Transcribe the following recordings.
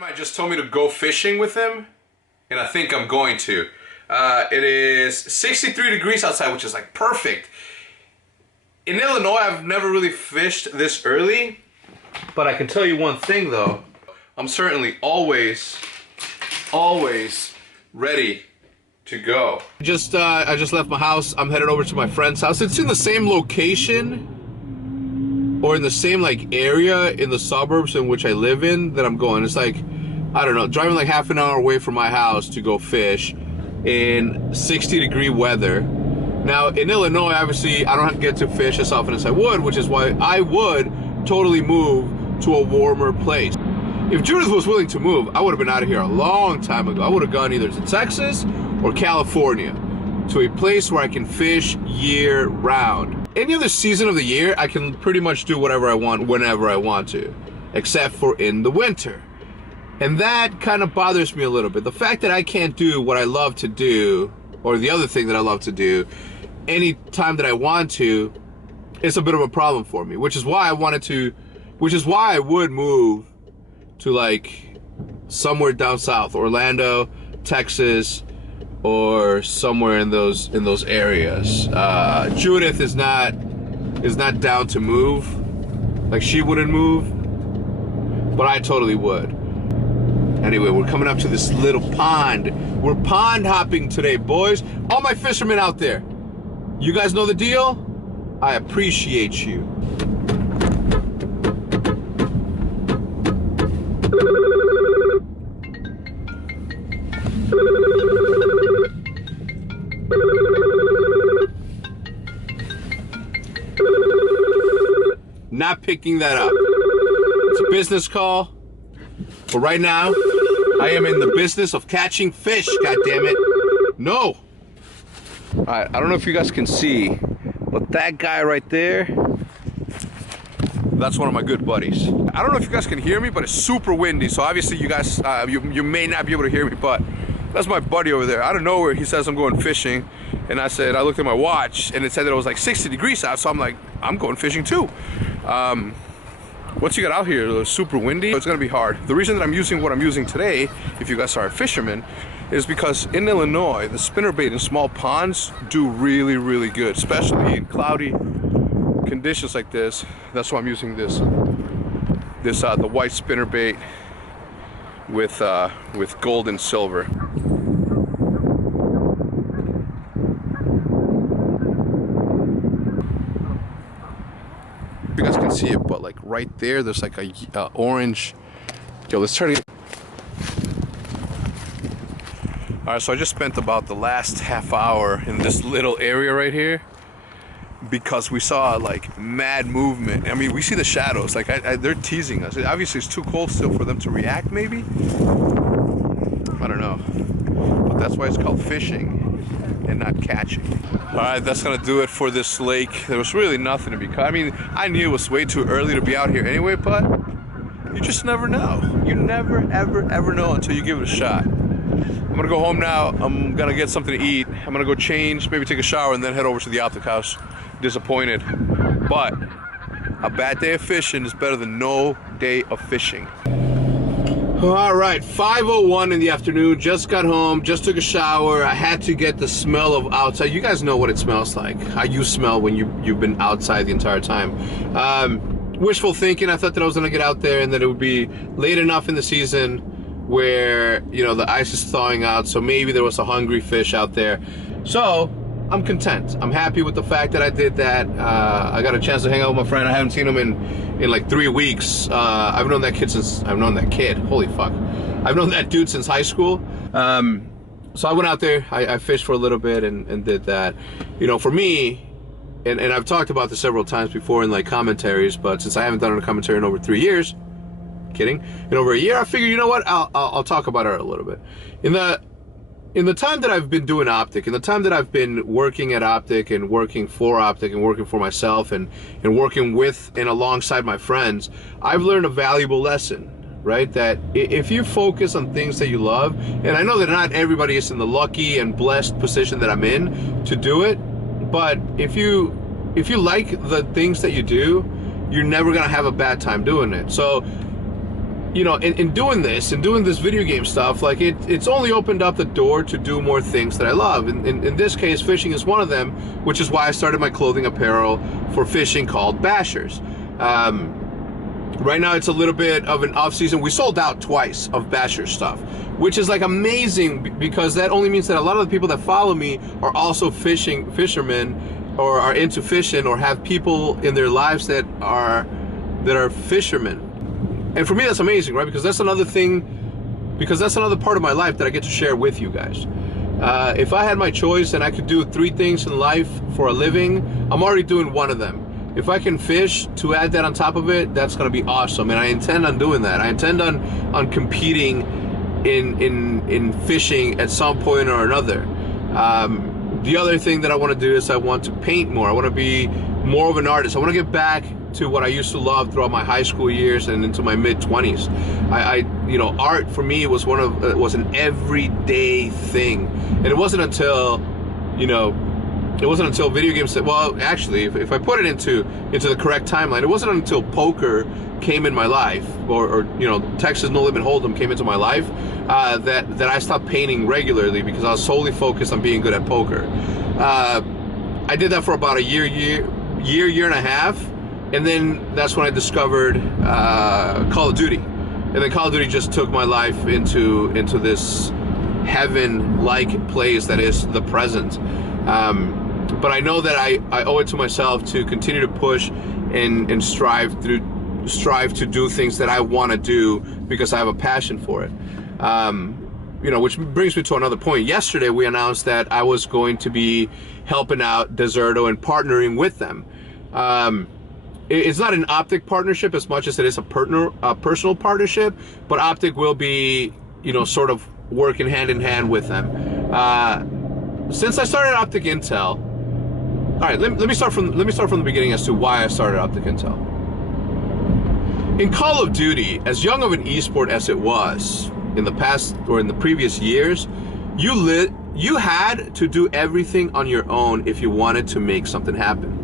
friend of mine just told me to go fishing with him, and I think I'm going to. It is 63 degrees outside, which is like perfect. In Illinois, I've never really fished this early, but I can tell you one thing though. I'm certainly always ready to go. I just left my house. I'm headed over to my friend's house. It's in the same location or in the same like area in the suburbs in which I live in that I'm going. It's like, I don't know, driving like half an hour away from my house to go fish in 60-degree weather. Now in Illinois, obviously I don't get to fish as often as I would, which is why I would totally move to a warmer place. If Judith was willing to move, I would have been out of here a long time ago. I would have gone either to Texas or California, to a place where I can fish year round. Any other season of the year, I can pretty much do whatever I want, whenever I want to, except for in the winter. And that kind of bothers me a little bit. The fact that I can't do what I love to do, or the other thing that I love to do, any time that I want to, is a bit of a problem for me, which is why I would move to like somewhere down south, Orlando, Texas, or somewhere in those areas. Judith is not down to move. Like, she wouldn't move, but I totally would. Anyway, we're coming up to this little pond. We're pond hopping today, boys. All my fishermen out there, you guys know the deal? I appreciate you. Not picking that up. It's a business call. But right now, I am in the business of catching fish, goddammit. No. Alright, I don't know if you guys can see, but that guy right there, that's one of my good buddies. I don't know if you guys can hear me, but it's super windy, so obviously you guys, you may not be able to hear me, but that's my buddy over there. Out of nowhere, he says I'm going fishing, and I looked at my watch, and it said that it was like 60 degrees out, so I'm like, I'm going fishing too. Once you get out here, it's super windy, it's gonna be hard. The reason that I'm using what I'm using today, if you guys are a fisherman, is because in Illinois, the spinnerbait in small ponds do really, really good, especially in cloudy conditions like this. That's why I'm using the white spinnerbait with gold and silver. You guys can see it, but like right there's like a orange. Yo, let's try to get. All right, so I just spent about the last half hour in this little area right here because we saw like mad movement. I mean, we see the shadows. Like they're teasing us. Obviously, it's too cold still for them to react. Maybe, I don't know, but that's why it's called fishing and not catching. All right, that's gonna do it for this lake. There was really nothing to be caught. I mean, I knew it was way too early to be out here anyway, but you just never know. You never, ever know until you give it a shot. I'm gonna go home now. I'm gonna get something to eat. I'm gonna go change, maybe take a shower, and then head over to the optic house. Disappointed, but a bad day of fishing is better than no day of fishing. All right, 5:01 in the afternoon, just got home, just took a shower. I had to get the smell of outside. You guys know what it smells like, how you smell when you've been outside the entire time. Wishful thinking, I thought that I was gonna get out there and that it would be late enough in the season where, you know, the ice is thawing out, so maybe there was a hungry fish out there. So I'm content. I'm happy with the fact that I did that. I got a chance to hang out with my friend. I haven't seen him in like 3 weeks. I've known that kid, holy fuck. I've known that dude since high school. So I went out there, I fished for a little bit and did that. You know, for me, and I've talked about this several times before in like commentaries, but since I haven't done a commentary in over 3 years, kidding, in over a year, I figured, you know what, I'll talk about it a little bit. In the time that I've been doing optic, in the time that I've been working at optic and working for optic and working for myself and working with and alongside my friends, I've learned a valuable lesson, right? That if you focus on things that you love, and I know that not everybody is in the lucky and blessed position that I'm in to do it, but if you like the things that you do, you're never gonna have a bad time doing it. So you know, in doing this video game stuff, like it's only opened up the door to do more things that I love. In this case, fishing is one of them, which is why I started my clothing apparel for fishing called Bashers. Right now it's a little bit of an off season. We sold out twice of Basher stuff, which is like amazing, because that only means that a lot of the people that follow me are also fishermen, or are into fishing, or have people in their lives that are fishermen. And for me, that's amazing, right? Because that's another part of my life that I get to share with you guys. If I had my choice and I could do 3 things in life for a living, I'm already doing one of them. If I can fish, to add that on top of it, that's gonna be awesome. And I intend on doing that. I intend on competing in fishing at some point or another. The other thing that I want to do is I want to paint more. I want to be more of an artist. I want to get back to what I used to love throughout my high school years and into my mid-20s. You know, art for me was was an everyday thing, and it wasn't until, you know, video games. Well, actually, if I put it into the correct timeline, it wasn't until poker came in my life, or you know, Texas No Limit Hold'em came into my life, that I stopped painting regularly, because I was solely focused on being good at poker. I did that for about a year and a half, and then that's when I discovered Call of Duty, and then Call of Duty just took my life into this heaven-like place that is the present. But I know that I owe it to myself to continue to push and strive to do things that I want to do, because I have a passion for it. You know, which brings me to another point. Yesterday we announced that I was going to be helping out Deserto and partnering with them. It's not an Optic partnership as much as it is a personal partnership, but Optic will be, you know, sort of working hand in hand with them. Since I started Optic Intel, all right, let me start from the beginning as to why I started Optic Intel. In Call of Duty, as young of an esport as it was in the past, or in the previous years, you had to do everything on your own if you wanted to make something happen.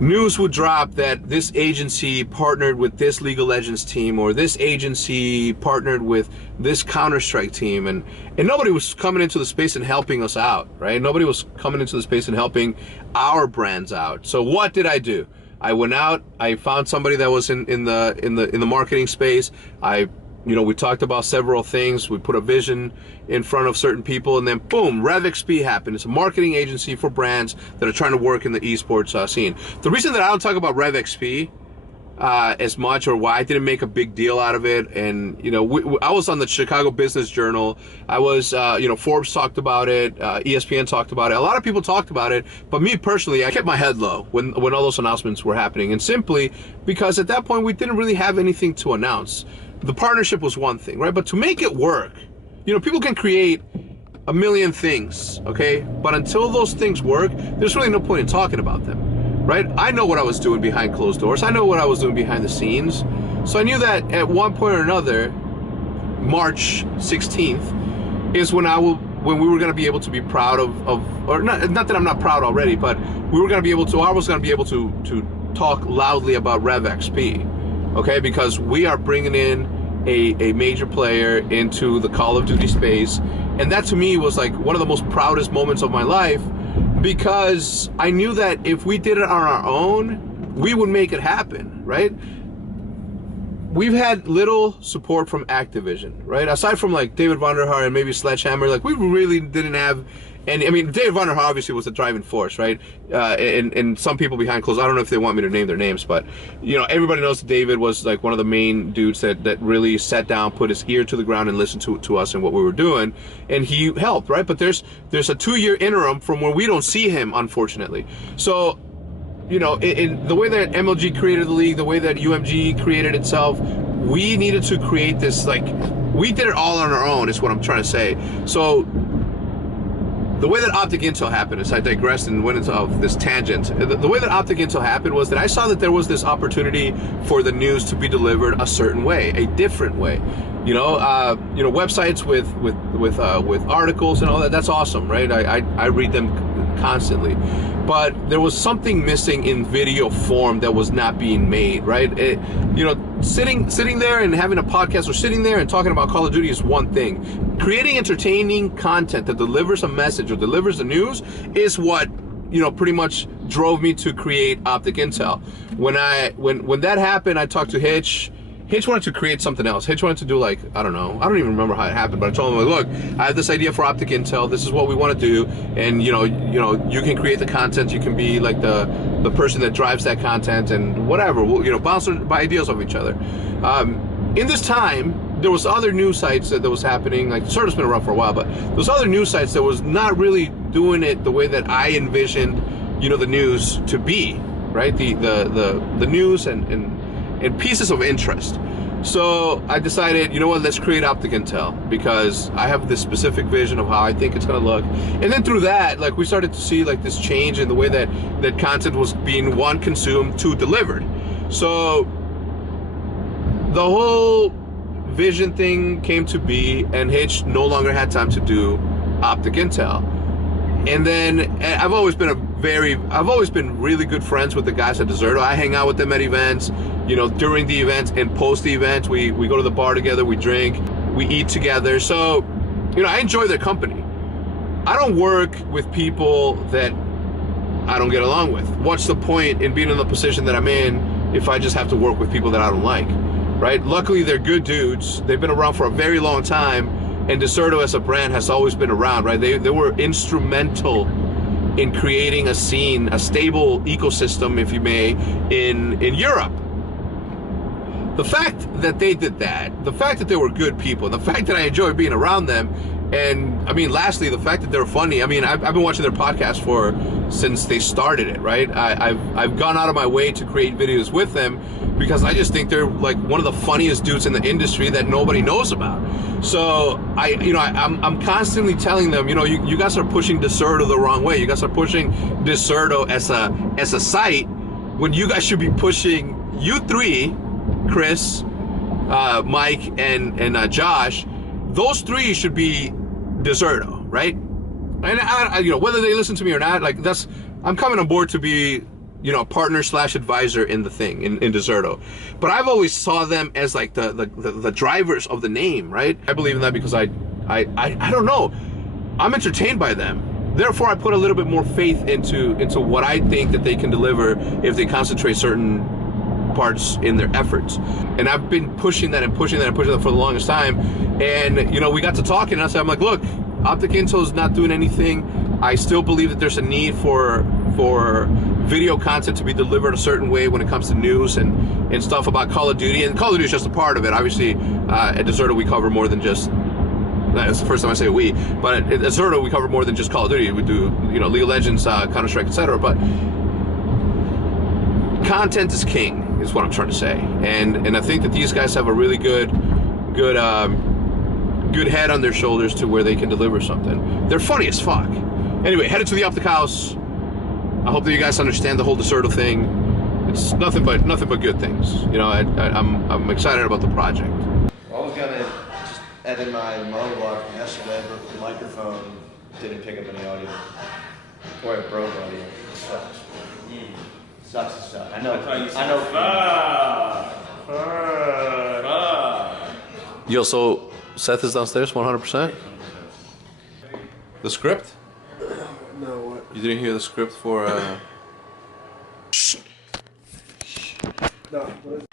News would drop that this agency partnered with this League of Legends team, or this agency partnered with this Counter-Strike team, and nobody was coming into the space and helping us out, right? Nobody was coming into the space and helping our brands out. So what did I do? I went out, I found somebody that was in the marketing space. You know, we talked about several things. We put a vision in front of certain people, and then boom, RevXP happened. It's a marketing agency for brands that are trying to work in the esports scene. The reason that I don't talk about RevXP as much, or why I didn't make a big deal out of it, and you know, I was on the Chicago Business Journal. I was, you know, Forbes talked about it, ESPN talked about it. A lot of people talked about it, but me personally, I kept my head low when all those announcements were happening, and simply because at that point we didn't really have anything to announce. The partnership was one thing, right? But to make it work, you know, people can create a million things, okay? But until those things work, there's really no point in talking about them, right? I know what I was doing behind closed doors. I know what I was doing behind the scenes. So I knew that at one point or another, March 16th is when we were going to be able to be proud of, or not that I'm not proud already, but we were going to be able to, I was going to be able to talk loudly about RevXP. Okay, because we are bringing in a major player into the Call of Duty space, and that to me was like one of the most proudest moments of my life, because I knew that if we did it on our own, we would make it happen, right? We've had little support from Activision, right? Aside from like David Vonderhaar and maybe Sledgehammer, like we really didn't have. And I mean, David Vonderhaar obviously was the driving force, right? And some people behind closed, I don't know if they want me to name their names, but you know, everybody knows that David was like one of the main dudes that really sat down, put his ear to the ground, and listened to us and what we were doing, and he helped, right? But there's a 2-year interim from where we don't see him, unfortunately. So, you know, in the way that MLG created the league, the way that UMG created itself, we needed to create this, like, we did it all on our own, is what I'm trying to say. So the way that Optic Intel happened, as I digressed and went into this tangent, the way that Optic Intel happened was that I saw that there was this opportunity for the news to be delivered a certain way, a different way. websites with articles and all that. That's awesome, right? I read them constantly, but there was something missing in video form that was not being made, right? Sitting there and having a podcast or sitting there and talking about Call of Duty is one thing. Creating entertaining content that delivers a message or delivers the news is what pretty much drove me to create Optic Intel. When that happened, I talked to Hitch. Hitch wanted to create something else. Hitch wanted to do I don't even remember how it happened, but I told him, look, I have this idea for Optic Intel. This is what we want to do, and you can create the content. You can be like the person that drives that content and whatever. We'll bounce ideas off each other. In this time, there was other news sites that was happening. Like Deserto's been around for a while, but there's other news sites that was not really doing it the way that I envisioned, the news to be, right? The news and pieces of interest. So I decided, let's create Optic Intel, because I have this specific vision of how I think it's gonna look. And then through that, we started to see this change in the way that content was being, one, consumed, two, delivered. So the whole vision thing came to be, and Hitch no longer had time to do Optic Intel. And then I've always been really good friends with the guys at Deserto. I hang out with them at events, during the events and post the events. We go to the bar together, we drink, we eat together. So, I enjoy their company. I don't work with people that I don't get along with. What's the point in being in the position that I'm in if I just have to work with people that I don't like, right? Luckily, they're good dudes. They've been around for a very long time, and Deserto as a brand has always been around, right? They were instrumental in creating a scene, a stable ecosystem, if you may, in Europe. The fact that they did that, the fact that they were good people, the fact that I enjoy being around them, and lastly, the fact that they're funny. I've been watching their podcast since they started it, right? I've gone out of my way to create videos with them because I just think they're one of the funniest dudes in the industry that nobody knows about. So I'm constantly telling them, you guys are pushing Deserto the wrong way. You guys are pushing Deserto as a site when you guys should be pushing you three, Chris, Mike, and Josh. Those three should be Deserto, right? And whether they listen to me or not, I'm coming on board to be, a partner / advisor in the thing, in Deserto. But I've always saw them as the drivers of the name, right? I believe in that because I don't know. I'm entertained by them. Therefore, I put a little bit more faith into what I think that they can deliver if they concentrate certain parts in their efforts. And I've been pushing that for the longest time. And we got to talking, and I said, I'm like, look, Optic Intel is not doing anything. I still believe that there's a need for video content to be delivered a certain way when it comes to news and stuff about Call of Duty. And Call of Duty is just a part of it. Obviously, at Deserto we cover more than just, that's the first time I say we, but at Deserto we cover more than just Call of Duty. We do, League of Legends, Counter-Strike, etc. But content is king, is what I'm trying to say. And I think that these guys have a really good head on their shoulders to where they can deliver something. They're funny as fuck. Anyway, headed to the Optic House. I hope that you guys understand the whole Deserto thing. It's nothing but good things. I'm excited about the project. I was gonna just edit my monologue from yesterday, but the microphone didn't pick up any audio. Or it broke audio. It sucks. Sucks as fuck. I know. Yo, so Seth is downstairs, 100%? The script? No, what? You didn't hear the script for, No, what is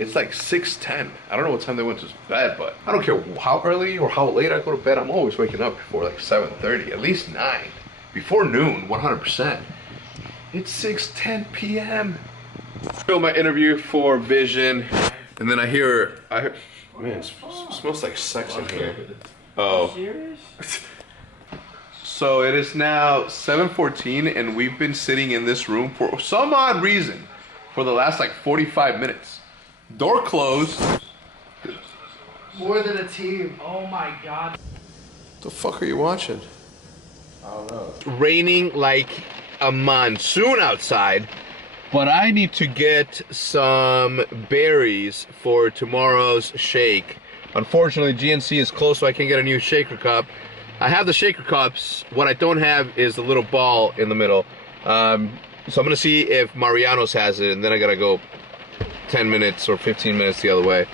It's like 6:10. I don't know what time they went to bed, but I don't care how early or how late I go to bed. I'm always waking up before 7:30, at least 9. Before noon, 100%. It's 6:10 p.m. Film my interview for Vision, and then I hear, man, it smells like sex in here. Oh. So it is now 7:14, and we've been sitting in this room for some odd reason for the last 45 minutes. Door closed. More than a team. Oh my god. The fuck are you watching? I don't know. Raining like a monsoon outside, but I need to get some berries for tomorrow's shake. Unfortunately, GNC is closed, so I can't get a new shaker cup. I have the shaker cups. What I don't have is the little ball in the middle. So I'm gonna see if Mariano's has it, and then I gotta go 10 minutes or 15 minutes the other way.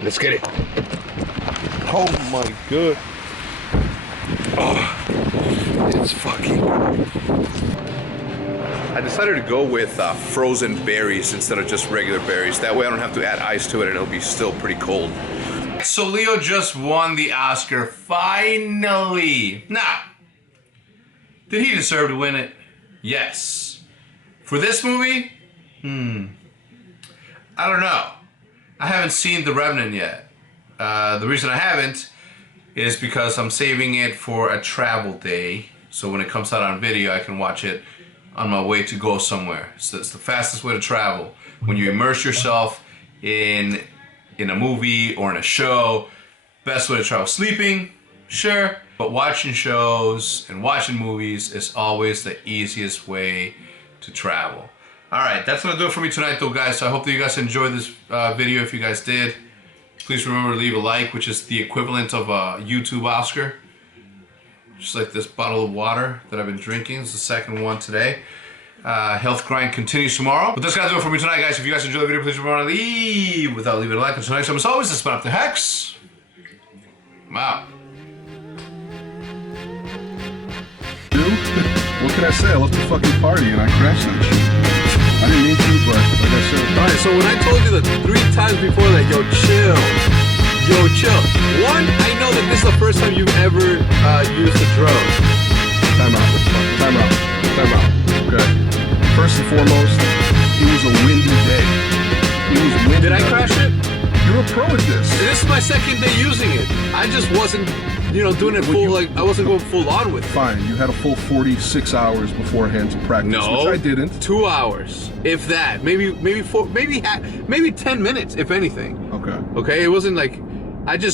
Let's get it. Oh my god. Oh, it's fucking. I decided to go with frozen berries instead of just regular berries. That way I don't have to add ice to it and it'll be still pretty cold. So Leo just won the Oscar, finally. Now, did he deserve to win it? Yes. For this movie? I don't know. I haven't seen The Revenant yet. The reason I haven't is because I'm saving it for a travel day. So when it comes out on video, I can watch it on my way to go somewhere. So it's the fastest way to travel. When you immerse yourself in a movie or in a show, best way to travel. Sleeping, sure, but watching shows and watching movies is always the easiest way to travel. Alright, that's gonna do it for me tonight though, guys. So I hope that you guys enjoyed this video. If you guys did, please remember to leave a like, which is the equivalent of a YouTube Oscar. Just like this bottle of water that I've been drinking. It's the second one today. Health grind continues tomorrow. But that's gonna do it for me tonight, guys. If you guys enjoyed the video, please remember to leave without leaving a like. Until next time, as always, this has been Up to HECZ. I'm out. What can I say? I love to fucking party and I crashed that shit. I didn't mean to, but like I said. Alright, so when I told you that 3 times before that, yo, chill. Yo, chill. One, I know that this is the first time you've ever used a drone. Time out. Time out. Time out. Okay. First and foremost, it was a windy day. It was windy. Did I crash it? You're a pro at this. This is my second day using it. I just wasn't, you know, doing it full, like, I wasn't going full on with it. Fine, you had a full 46 hours beforehand to practice, No, which I didn't. 2 hours, if that. Maybe 10 minutes, if anything. Okay. Okay, it wasn't like, I just